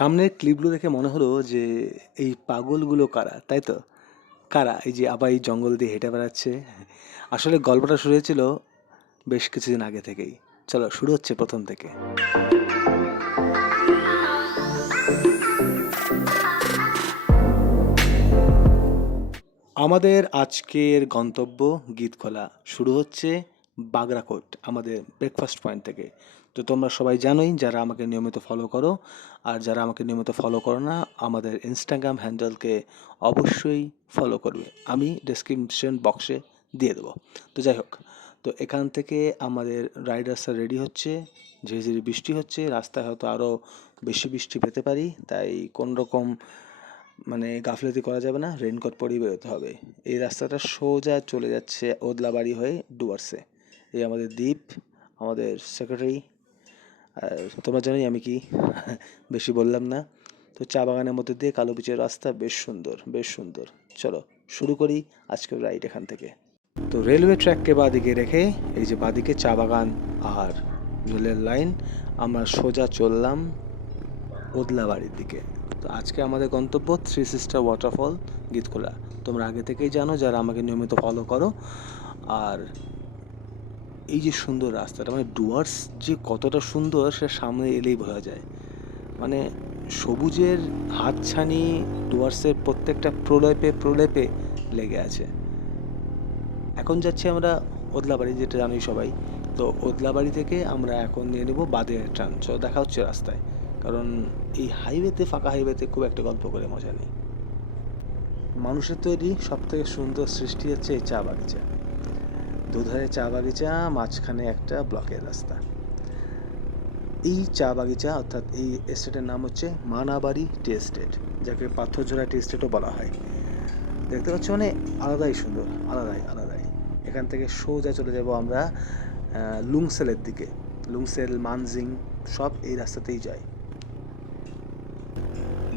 সামনের ক্লিপগুলো দেখে মনে হলো যে এই পাগলগুলো কারা, তাই তো? কারা এই যে আবার এই জঙ্গল দিয়ে হেঁটে বেড়াচ্ছে? আসলে গল্পটা শুরু হয়েছিল বেশ কিছুদিন আগে থেকেই। চলো শুরু হচ্ছে প্রথম থেকে। আমাদের আজকের গন্তব্য গীতখোলা শুরু হচ্ছে বাগরাকোট, আমাদের ব্রেকফাস্ট পয়েন্ট থেকে। তো তোমরা সবাই জানোই, যারা আমাকে নিয়মিত ফলো করো, আর যারা আমাকে নিয়মিত ফলো করো না, আমাদের ইনস্টাগ্রাম হ্যান্ডেলকে অবশ্যই ফলো করবে, আমি ডেসক্রিপশন বক্সে দিয়ে দেবো। তো যাই হোক, তো এখান থেকে আমাদের রাইডার্সরা রেডি হচ্ছে। ঝিরিঝিরি বৃষ্টি হচ্ছে, রাস্তায় হয়তো আরও বেশি বৃষ্টি পেতে পারি, তাই কোন রকম গাফিলতি করা যাবে না, রেনকোট পরেই বেরোতে হবে। এই রাস্তাটা সোজা চলে যাচ্ছে ওদলাবাড়ি হয়ে ডুয়ার্সে। এই আমাদের দ্বীপ, আমাদের সেক্রেটারি। আর তোমরা জানোই আমি কি বেশি বললাম না। তো চা বাগানের মধ্যে দিয়ে কালো পিচের রাস্তা, বেশ সুন্দর বেশ সুন্দর। চলো শুরু করি আজকের রাইড এখান থেকে। তো রেলওয়ে ট্র্যাককে বাদিকে রেখে, এই যে বাদিকে চা বাগান আর রেলের লাইন, আমরা সোজা চললাম ওদলাবাড়ির দিকে। তো আজকে আমাদের গন্তব্য থ্রি সিস্টার ওয়াটারফল, গীতখোলা। তোমরা আগে থেকেই জানো, যারা আমাকে নিয়মিত ফলো করো। আর এই যে সুন্দর রাস্তাটা, ডুয়ার্স যে কতটা সুন্দর সে সামনে এলেই বোঝা যায়। সবুজের হাতছানি ডুয়ার্সের প্রত্যেকটা প্রলেপে প্রলেপে লেগে আছে। এখন যাচ্ছি আমরা ওদলাবাড়ি, যেটা জানোই সবাই। তো ওদলাবাড়ি থেকে আমরা এখন নিয়ে নেব বাদে ট্রান। চলো দেখা হচ্ছে রাস্তায়, কারণ এই হাইওয়েতে, ফাঁকা হাইওয়েতে খুব একটা গল্প করে মজা নেই। মানুষের তৈরি সব থেকে সুন্দর সৃষ্টি হচ্ছে এই চা বাগিচা। দুধারে চা বাগিচা, মাঝখানে একটা ব্লকের রাস্তা। এই চা বাগিচা অর্থাৎ এই এস্টেটের নাম হচ্ছে মানাবাড়ি টি এস্টেট, যাকে পাথরঝোড়া টি এস্টেটও বলা হয়। দেখতে পাচ্ছ, আলাদাই সুন্দর, আলাদাই আলাদাই। এখান থেকে সোজা চলে যাব আমরা লুংসেলের দিকে। লুংসেল, মানজিং সব এই রাস্তাতেই যায়।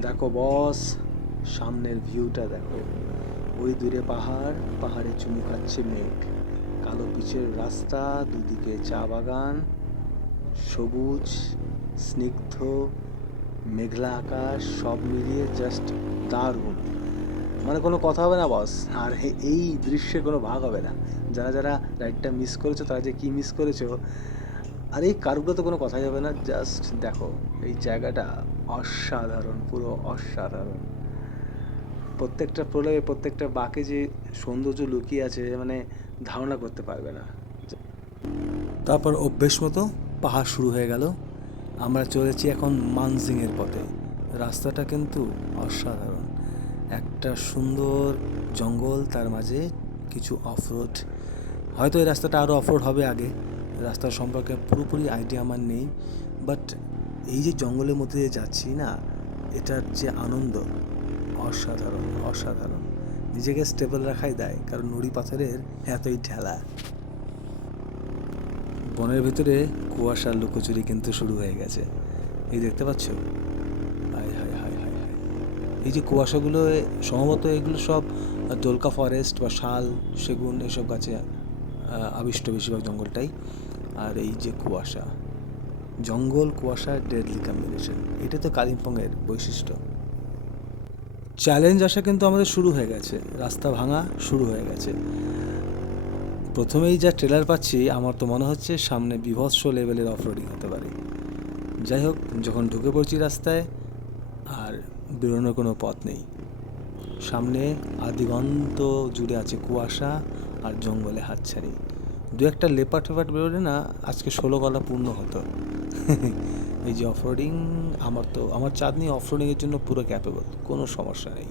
দেখো বস, সামনের ভিউটা দেখো। ওই দূরে পাহাড়, পাহাড়ে চুমু খাচ্ছে মেঘ, কালো পিচের রাস্তা, দুদিকে চা বাগান, সবুজ, স্নিগ্ধ, মেঘলা আকাশ, সব মিলিয়ে জাস্ট দারুণ। কোনো কথা হবে না বস, আর এই দৃশ্যে কোনো ভাগ হবে না। যারা যারা রাইডটা মিস করেছো, তারা যে কি মিস করেছো, আর এই কারগুলো তো কোনো কথাই হবে না। জাস্ট দেখো, এই জায়গাটা অসাধারণ, পুরো অসাধারণ। প্রত্যেকটা প্রলয়ে, প্রত্যেকটা বাঁকে যে সৌন্দর্য লুকিয়ে আছে, ধারণা করতে পারবে না। তারপর অভ্যেস মতো পাহাড় শুরু হয়ে গেল। আমরা চলেছি এখন মানজিংয়ের পথে। রাস্তাটা কিন্তু অসাধারণ। একটা সুন্দর জঙ্গল, তার মাঝে কিছু অফরোড। হয়তো এই রাস্তাটা আরও অফরোড হবে আগে, রাস্তার সম্পর্কে পুরোপুরি আইডিয়া আমার নেই। বাট এই যে জঙ্গলের মধ্যে দিয়ে যাচ্ছি না, এটার যে আনন্দ অসাধারণ অসাধারণ। নিজেকে স্টেবল রাখাই দেয়, কারণ নুড়ি পাথরের এতই ঠেলা। বনের ভিতরে কুয়াশার লুকোচুরি কিন্তু শুরু হয়ে গেছে, এই দেখতে পাচ্ছ? হায় হায় হায় হায় হায়। এই যে কুয়াশাগুলো, সম্ভবত এগুলো সব দোলকা ফরেস্ট বা শাল, সেগুন এসব গাছে আবিষ্ট বেশিরভাগ জঙ্গলটাই। আর এই যে কুয়াশা, জঙ্গল কুয়াশা, ডেডলি কম্বিনেশন। এটা তো কালিম্পংয়ের বৈশিষ্ট্য। চ্যালেঞ্জ আসা কিন্তু আমাদের শুরু হয়ে গেছে, রাস্তা ভাঙা শুরু হয়ে গেছে। প্রথমেই যা ট্রেলার পাচ্ছি, আমার তো মনে হচ্ছে সামনে বীভৎস লেভেলের অফরোডিং হতে পারে। যাই হোক, যখন ঢুকে পড়ছি রাস্তায়, আর বেরোনোর কোনো পথ নেই। সামনে আদিগন্ত জুড়ে আছে কুয়াশা আর জঙ্গলে হাতছানি। দু একটা লেপাট ফেপাট বেরোলে না, আজকে 16 গলা পূর্ণ হতো। এই যে অফরোডিং, আমার চাঁদনি অফরোডিংয়ের জন্য পুরো ক্যাপেবল, কোনো সমস্যা নেই।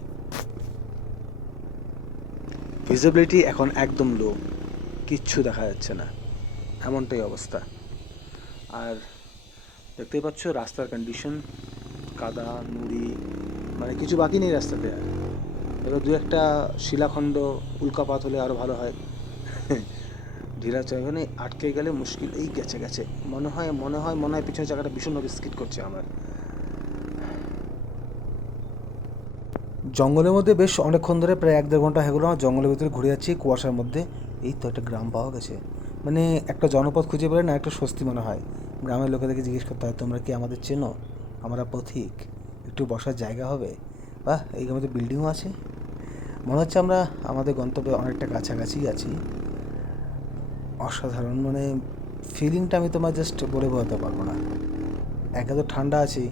ভিজিবিলিটি এখন একদম লো, কিচ্ছু দেখা যাচ্ছে না, এমনটাই অবস্থা। আর দেখতেই পাচ্ছ রাস্তার কন্ডিশন, কাদা, নুড়ি, কিছু বাকি নেই রাস্তাতে। আর এবার দু একটা শিলাখণ্ড, উল্কাপাত হলে আরও ভালো হয়। ঢিলা চয়নে আটকে গেলে মুশকিল। এই গেছে গেছে, মনে হয় পিছনের জায়গাটা ভীষণভাবে স্কিড করছে আমার। জঙ্গলের মধ্যে বেশ অনেকক্ষণ ধরে, প্রায় 1-1.5 ঘন্টা হয়ে গেলো জঙ্গলের ভিতরে ঘুরে যাচ্ছি কুয়াশার মধ্যে। এই তো একটা গ্রাম পাওয়া গেছে, একটা জনপদ খুঁজে পেলে না একটা স্বস্তি মনে হয়। গ্রামের লোকেদেরকে জিজ্ঞেস করতে হয়, তোমরা কি আমাদের চেনো, আমরা পথিক। একটু বসার জায়গা হবে। বাহ, এই মধ্যে বিল্ডিংও আছে। মনে হচ্ছে আমরা আমাদের গন্তব্যে অনেকটা কাছাকাছি আছি। অসাধারণ, মানে ফিলিংটা আমি তোমার জাস্ট বলে বোঝাতে পারবো না। একে তো ঠান্ডা আছেই,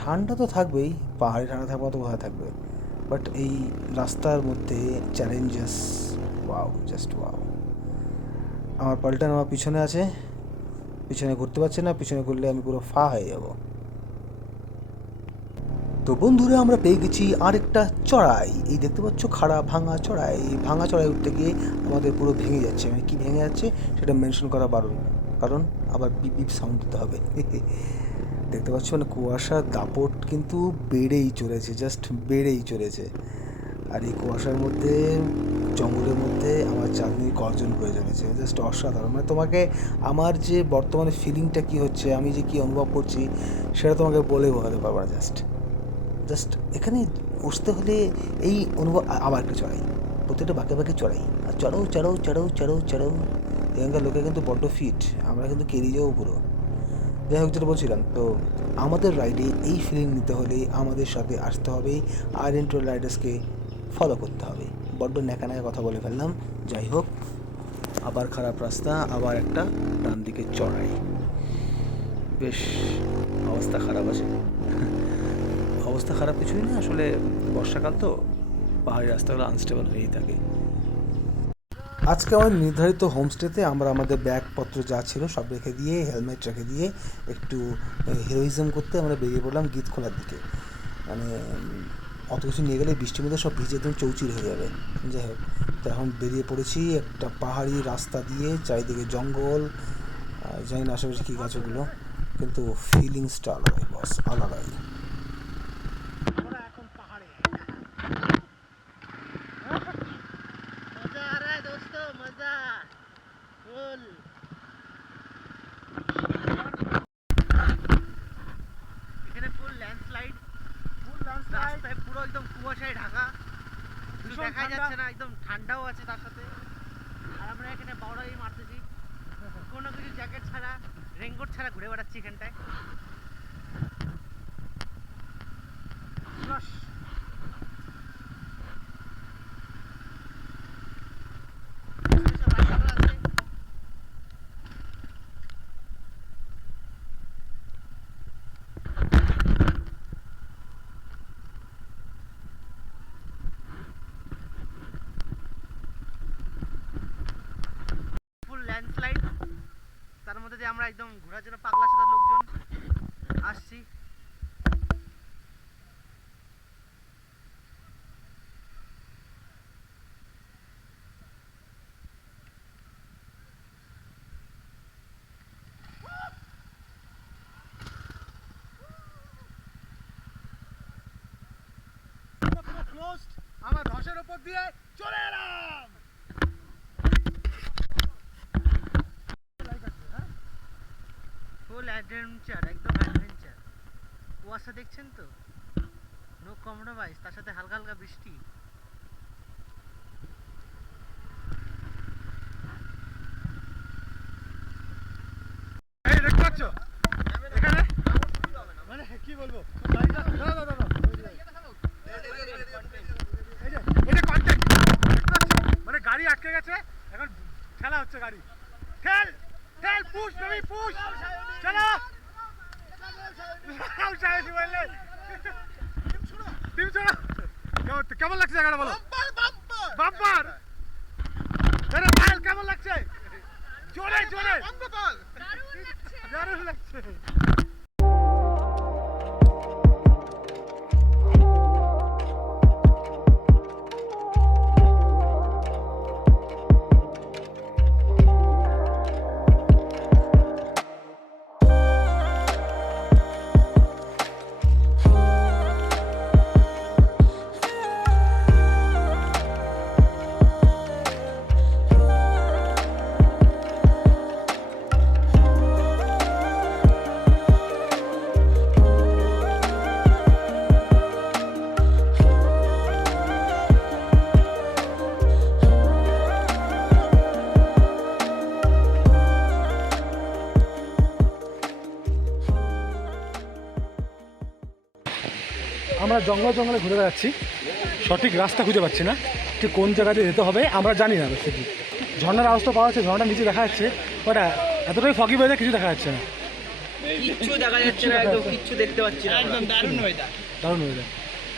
ঠান্ডা তো থাকবেই, পাহাড়ে ঠান্ডা থাকবে তো কোথায় থাকবে, বাট এই রাস্তার মধ্যে চ্যালেঞ্জেস, ওয়াও, জাস্ট ওয়াও। আমার পাল্টান আমার পিছনে আছে, পিছনে ঘুরতে পারছে না, পিছনে ঘুরলে আমি পুরো ফা হয়ে যাব। তো বন্ধুরা, আমরা পেয়ে গেছি আরেকটা চড়াই। এই দেখতে পাচ্ছ খাড়া ভাঙা চড়াই। এই ভাঙা চড়াই উঠতে গিয়ে আমাদের পুরো ভেঙে যাচ্ছে, মানে কী ভেঙে যাচ্ছে সেটা মেনশন করা বারণ, কারণ আবার বিপ বিপ সাউন্ড দিতে হবে। দেখতে পাচ্ছ, মানে কুয়াশার দাপট কিন্তু বেড়েই চলেছে, জাস্ট বেড়েই চলেছে। আর এই কুয়াশার মধ্যে, জঙ্গলের মধ্যে আমার চাঁদনি গর্জন করে চলেছে, জাস্ট অসাধারণ। মানে তোমাকে আমার যে বর্তমানে ফিলিংটা কী হচ্ছে, আমি যে কী অনুভব করছি, সেটা তোমাকে বলে বোঝাতে পারবো না। জাস্ট জাস্ট এখানে উঠতে হলে এই অনুভব। আবার একটু চড়াই, প্রত্যেকটা বাঁকে বাঁকে চড়াই, আর চড়াও চড়াও চড়াও চড়াও চড়াও। এখানকার লোকে কিন্তু বড্ড ফিট, আমরা কিন্তু কেড়ে যাবো পুরো। যাই হোক, যেটা বলছিলাম, তো আমাদের রাইডে এই ফিলিং নিতে হলে আমাদের সাথে আসতে হবে, আয়রন ট্রেল রাইডার্সকে ফলো করতে হবে। বড্ড ন্যাকা ন্যাকা কথা বলে ফেললাম। যাই হোক, আবার খারাপ রাস্তা, আবার একটা ডান দিকে চড়াই, বেশ অবস্থা খারাপ আছে। অবস্থা খারাপ কিছুই না, আসলে বর্ষাকাল তো পাহাড়ি রাস্তাগুলো আনস্টেবল হয়েই থাকে। আজকে আমাদের নির্ধারিত হোমস্টেতে আমরা আমাদের ব্যাগপত্র যা ছিল সব রেখে দিয়ে, হেলমেট রেখে দিয়ে একটু হিরোইজম করতে আমরা বেরিয়ে পড়লাম গীতখোলার দিকে। মানে অত কিছু নিয়ে গেলে বৃষ্টির মধ্যে সব ভিজে একদম চৌচির হয়ে যাবে। যাই হোক, তো এখন বেরিয়ে পড়েছি একটা পাহাড়ি রাস্তা দিয়ে, চারিদিকে জঙ্গল, জানি না আশেপাশে কী গাছ ওগুলো, কিন্তু ফিলিংসটা আলাদাই বস, আলাদাই। রাস্তায় পুরো একদম কুয়াশায় ঢাকা, কিছু দেখাই যাচ্ছে না, একদম ঠান্ডাও আছে তার সাথে। আর আমরা এখানে বাউড়াই মারতেছি, কোনো কিছু জ্যাকেট ছাড়া, রেইনকোট ছাড়া ঘুরে বেড়াচ্ছি এখানটায়। ল্যান্ডস্লাইড, তার মধ্যে দিয়ে আমরা একদম ঘোরার জন্য পাগলা সাদা লোকজন আসছি। আমার ধসের উপর দিয়ে চলে এলাম। ফুল অ্যাডভেঞ্চার, একদম অ্যাডভেঞ্চার। কুয়াশা দেখছেন তো, নো কম্প্রোমাইজ, তার সাথে হালকা হালকা বৃষ্টি। এই দেখতে পাচ্ছ এখানে, মানে কি বলবো, গাড়িটা দাঁড়া দাঁড়া দাঁড়া, এটা কন্টেন্ট দেখতে পাচ্ছ, মানে গাড়ি আটকে গেছে, এখন খেলা হচ্ছে গাড়ি, খেল খেল, পুশ বেবি পুশ, চলো বললে টিম ছোড়ো। কেমন লাগছে জায়গাটা বলো? বাম্পার, কেমন লাগছে? জোরে জোরে, দারুণ লাগছে। আমরা জঙ্গলে ঘুরে বেড়াচ্ছি, সঠিক রাস্তা খুঁজে পাচ্ছি না, ঠিক কোন জায়গাতে যেতে হবে আমরা জানি না। বেসিক্যালি ঝর্ণার আওয়াজ তো পাওয়া যাচ্ছে, ঝর্ণার নিচে দেখা যাচ্ছে, বাট এতটাই ফগি ওয়েদার কিছু দেখা যাচ্ছে না, কিচ্ছু দেখা যাচ্ছে না, একদম কিচ্ছু দেখতে পাচ্ছি না, একদম দারুণ ওয়েদার। দারুণ ওয়েদার।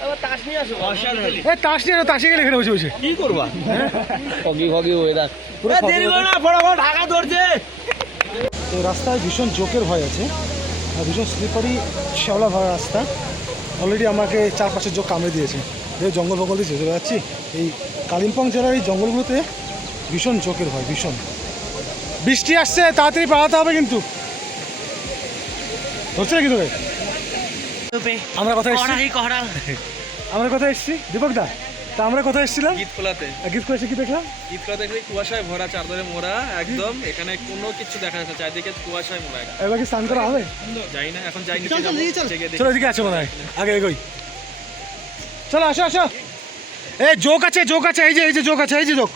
আবার তাস নিয়ে আসো, অসাধারণ। তাস নিয়ে তাসে গেলে এখানে বসে বসে কি করবা? ফগি ওয়েদার, পুরো দেরি করো না, ফটাফট ঢাকা ধরছে। তো রাস্তায় ভীষণ জোকের ভয় আছে, আর ভীষণ স্লিপারি শ্যাওলা ভরা রাস্তা। অলরেডি আমাকে 4-5 জোক কামড়ে দিয়েছে। জঙ্গল ফঙ্গল দিয়ে যেতে যাচ্ছি, এই কালিম্পং জেলার এই জঙ্গলগুলোতে ভীষণ জোকের ভয়, ভীষণ। বৃষ্টি আসছে, তাড়াতাড়ি পালাতে হবে কিন্তু। হচ্ছে নাকি তোকে? আমরা কোথায় এসেছি? আমরা কোথায় এসেছি দীপক দা? তা আমরা কোথায় এসেছিলাম? গীতখোলাতে। গীতখোলা কি দেখলাম? গীতখোলা দেখলে কুয়াশায় ভরা, চারধারে মোড়া একদম, এখানে কোনো কিছু দেখা যাচ্ছে না, চারদিকে কুয়াশায় মোড়া একদম। এবার কি স্নান করা হবে? যাই না, এখন যাইনি। চলো এদিকে আছে মনে হয়, আগে এগোই। চলো আসো আসো। এই জোক আছে, জোক আছে, এই যে জোক আছে, এই যে জোক।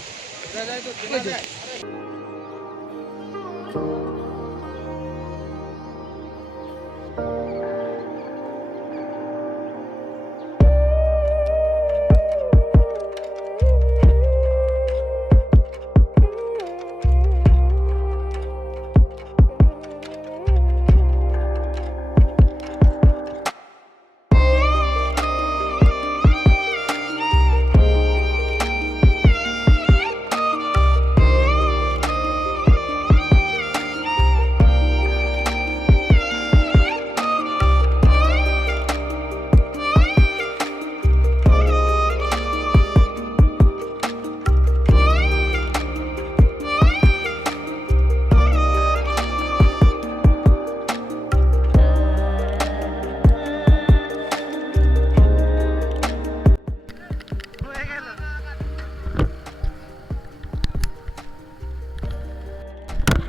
হয়ে গেল।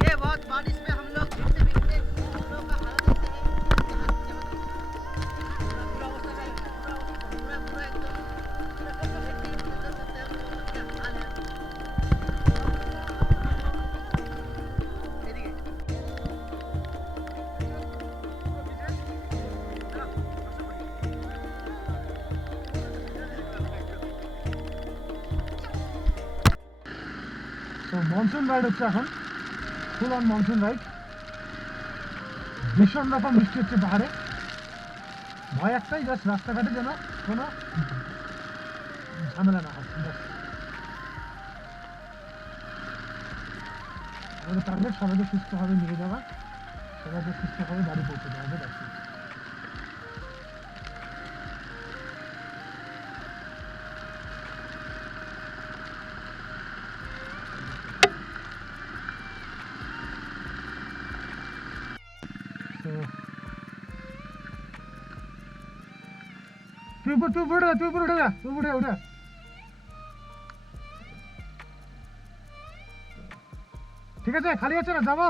ये बहुत बारिश में हम लोग फिर से भीगते, हम लोग का हालत ऐसे है, पूरा अवस्था का पूरा एकदम क्या हाल है। এদিকে তো মনসুন রাইড হচ্ছে এখন, ফুল অন মনসুন রাইড। ভীষণ রকম বৃষ্টি হচ্ছে পাহাড়ে। ভয় একটাই, জাস্ট রাস্তাঘাটে যেন কোনো ঝামেলা না হয়। আমাদের টার্গেট সবাইকে সুস্থভাবে নিয়ে যাওয়া, সবাইকে সুস্থভাবে বাড়ি পৌঁছে দেওয়া হবে। তুই উপরে উঠে যা। ঠিক আছে, খালি আছে না, যাবো।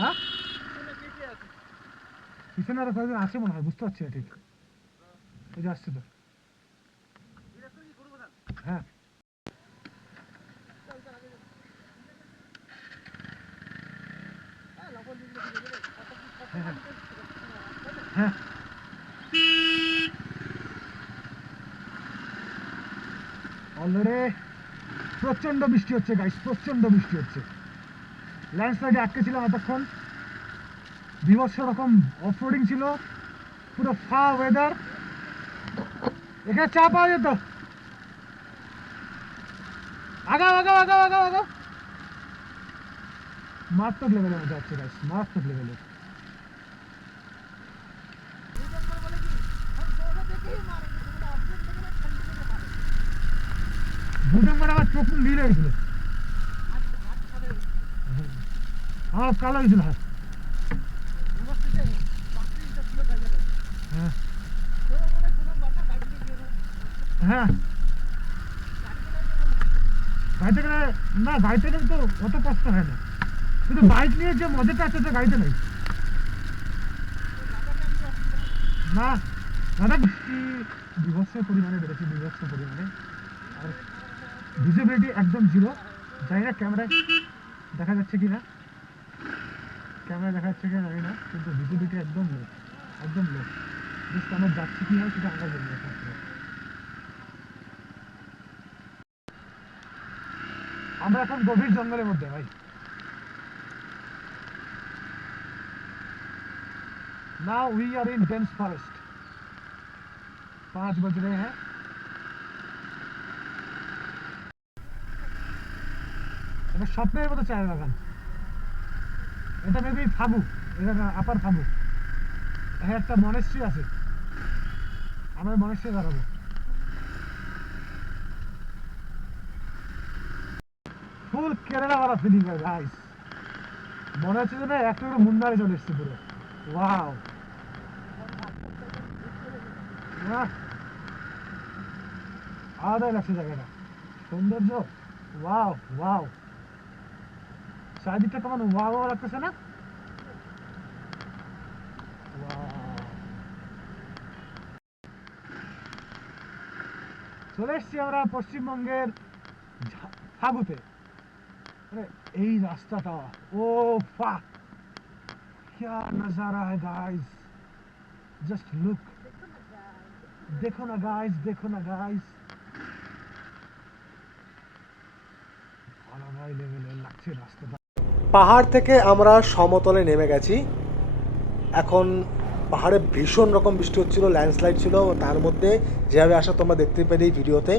হ্যাঁ, পিছনে আরো কয়েকজন আছে মনে হয়, বুঝতে পারছি না ঠিক। ওই যে আসছে তো। হ্যাঁ, হ্যাঁ, অলরেডি প্রচন্ড বৃষ্টি হচ্ছে গাইস, প্রচন্ড বৃষ্টি হচ্ছে। ল্যান্ডস্লাইডে আটকে ছিলাম এতক্ষণ, বিভৎস রকম অফরোডিং ছিল, পুরো ফা ওয়েদার। এখানে চা পাওয়া যেত। আগাও। মারাত্মক লেভেলের মধ্যে যাচ্ছে গাইস, মারাত্মক লেভেলের। ভুটন মানে আমার চোখ নীল হয়েছিল, আমার কালো হয়েছিল। হ্যাঁ, না গাড়িতে কিন্তু অত কষ্ট হয় না, কিন্তু বাইক নিয়ে যে মজাটা আছে তো গাড়িতে নেই। না দাদা বৃষ্টি বিভৎস পরিমাণে বেড়েছে, বিভৎস পরিমাণে। আর ভিজিবিলিটি একদম জিরো। জানি না ক্যামেরায় দেখা যাচ্ছে কি না, ক্যামেরা দেখা যাচ্ছে কি না জানি না, কিন্তু ভিজিবিলিটি একদম লো, একদম লো। জাস্ট আমরা যাচ্ছি কি হয় সেটা আমরা বলবো একমাত্র। আমরা এখন গভীর জঙ্গলের মধ্যে ভাই। Now we are in dense forest. 5 बज रहे हैं। এটা স্বপ্নের মতো চায়ের বাগান। এটা মেবি ফাগু, এটা আপার ফাগু। এখানে একটা মনেস্ট্রি আছে, আমরা মনেস্ট্রি দাঁড়াবো। ফুল কেরালা वाला ফিলিং হয় গাইস, মনে হচ্ছে যে না একটা করে মুন্নারে চলে এসেছে পুরো। ওয়াও, আলাদাই লাগছে জায়গাটা, সৌন্দর্য। ওয়াও ওয়াও, চারিদিকটা কেমন ওয়াও ওয়াও লাগতেছে না? চলে এসছি আমরা পশ্চিমবঙ্গের ফাগুতে। এই রাস্তাটা, ও ফাক, क्या नजारा है गाइस, जस्ट लुक, देखो ना गाइस, देखो ना गाइस, আলাদাই লেভেলের লাগছে রাস্তাটা। পাহাড় থেকে আমরা সমতলে নেমে গেছি। এখন পাহাড়ে ভীষণ রকম বৃষ্টি হচ্ছিল, ল্যান্ডস্লাইড ছিল, তার মধ্যে যেভাবে আসা তোমরা দেখতে পেলে এই ভিডিওতে।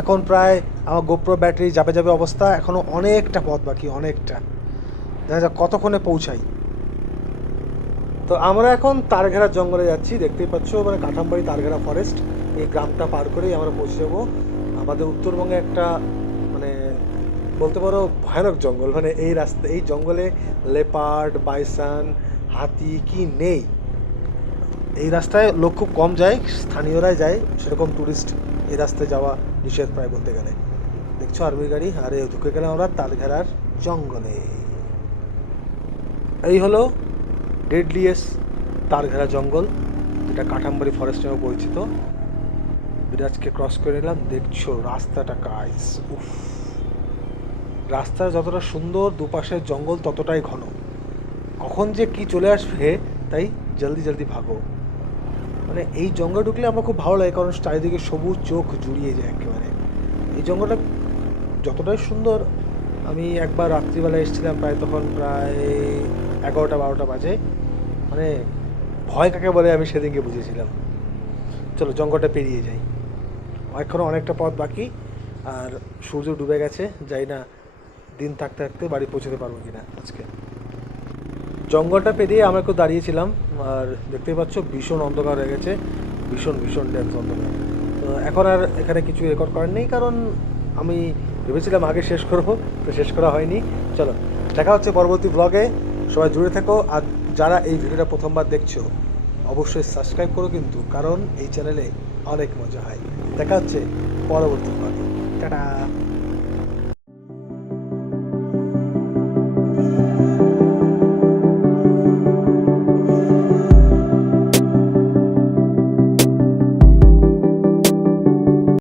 এখন প্রায় আমার গোপ্রো ব্যাটারি যাবে যাবে অবস্থা, এখনও অনেকটা পথ বাকি, অনেকটা। দেখা যাক কতক্ষণে পৌঁছাই। তো আমরা এখন তারঘেরা জঙ্গলে যাচ্ছি, দেখতেই পাচ্ছ, মানে কাঠামবাড়ি তারঘেরা ফরেস্ট। এই গ্রামটা পার করেই আমরা পৌঁছে যাবো আমাদের উত্তরবঙ্গে একটা, মানে বলতে পারো ভয়ানক জঙ্গল। মানে এই রাস্তা, এই জঙ্গলে লেপার্ড, বাইসন, হাতি কি নেই। এই রাস্তায় লোক খুব কম যায়, স্থানীয়রাই যায়, সেরকম টুরিস্ট এই রাস্তায় যাওয়া নিষেধ প্রায় বলতে গেলে। দেখছো আর্মির গাড়ি, আর ঢুকে গেলাম আমরা তালঘেরার জঙ্গলে। এই হলো ডেডলিয়েস্ট তারঘেরা জঙ্গল, যেটা কাঠামবাড়ি ফরেস্ট নামে পরিচিত। বিরাজকে ক্রস করে নিলাম। দেখছো রাস্তাটা গাইস, উফ, রাস্তা যতটা সুন্দর, দুপাশের জঙ্গল ততটাই ঘন। কখন যে কি চলে আসবে, তাই জলদি জলদি ভাগো। মানে এই জঙ্গলে ঢুকলে আমার খুব ভালো লাগে, কারণ চারিদিকে সবুজ, চোখ জুড়িয়ে যায় একেবারে। এই জঙ্গলটা যতটাই সুন্দর। আমি একবার রাত্রিবেলা এসেছিলাম, তখন প্রায় 11টা-12টা বাজে। মানে ভয় কাকে বলে আমি সেদিনকে বুঝেছিলাম। চলো জঙ্গলটা পেরিয়ে যাই, এখনও অনেকটা পথ বাকি, আর সূর্য ডুবে গেছে। যাই না দিন থাকতে থাকতে বাড়ি পৌঁছতে পারবো কিনা আজকে। জঙ্গলটা পেরিয়ে আমরা একটু দাঁড়িয়েছিলাম, আর দেখতেই পাচ্ছ ভীষণ অন্ধকার হয়ে গেছে, ভীষণ ভীষণ ডেন্স অন্ধকার। তো এখন আর এখানে কিছু রেকর্ড করার নেই, কারণ আমি ভেবেছিলাম আগে শেষ করবো, তো শেষ করা হয়নি। চলো দেখা হচ্ছে পরবর্তী ব্লগে, সবাই জুড়ে থাকো। আর যারা এই ভিডিওটা প্রথমবার দেখছো অবশ্যই সাবস্ক্রাইব করো কিন্তু, কারণ এই চ্যানেলে অনেক মজা হয়। দেখা হচ্ছে পরবর্তী ব্লগে। টাটা।